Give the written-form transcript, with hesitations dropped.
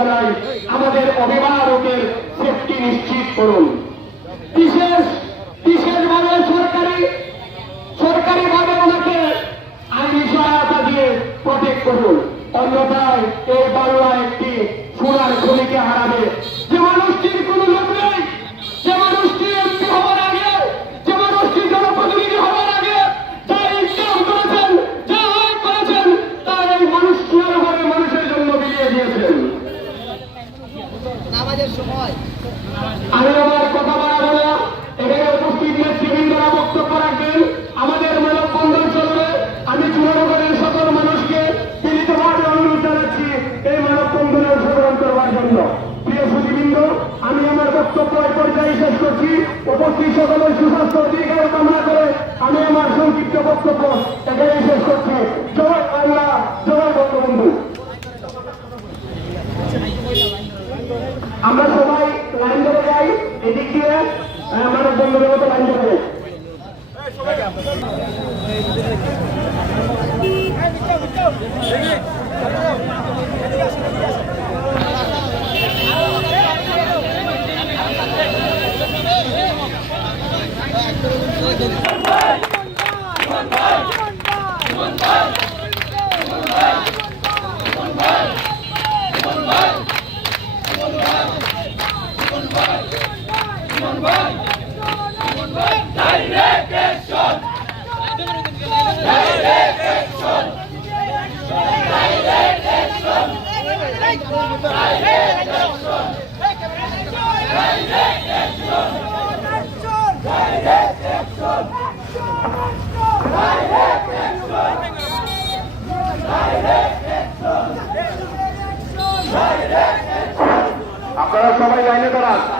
জানাই, আমাদের অভিভাবকের সেফটি নিশ্চিত করুন। বিশেষভাবে সরকারিভাবে ওনাকে আইনি সহায়তা দিয়ে প্রটেক্ট করুন, অন্যথায় এই বাংলা একটি সোনার খনিকে হারাবে। যে মানুষটির কোনো লোক নেই, যে মানুষটি এমপি হওয়ার আগে, যে মানুষটি জনপ্রতিনিধি হওয়ার আগে যা ইনকাম করেছেন, যা আয় করেছেন, তা এই মানুষটির ঘরে মানুষের জন্য বিলিয়ে দিয়েছেন। আমি আমার কথা বাড়াবো না, এখানে উপস্থিত নেতৃবৃন্দরা বক্তব্য রাখবেন। আমাদের মানববন্ধন চলবে। আমি চুনারগড়ের সকল মানুষকে বিনীতভাবে অনুরোধ জানাচ্ছি এই মানববন্ধনে অংশগ্রহণ করবার জন্য। প্রিয় সুধীবৃন্দ, আমি আমার বক্তব্য এই পর্যায়ে শেষ করছি। উপস্থিত সকলের সুস্বাস্থ্য দীর্ঘায়ু কামনা করে আমি আমার সংক্ষিপ্ত বক্তব্য এখানেই শেষ করছি। জয় বাংলা, জয় বঙ্গবন্ধু। আমরা সবাই লাইন ধরে যাই, এদিক দিয়ে মানববন্ধনের মতো লাইন ধরে যাই। আপনারা সবাই লাইনে দাঁড়ান।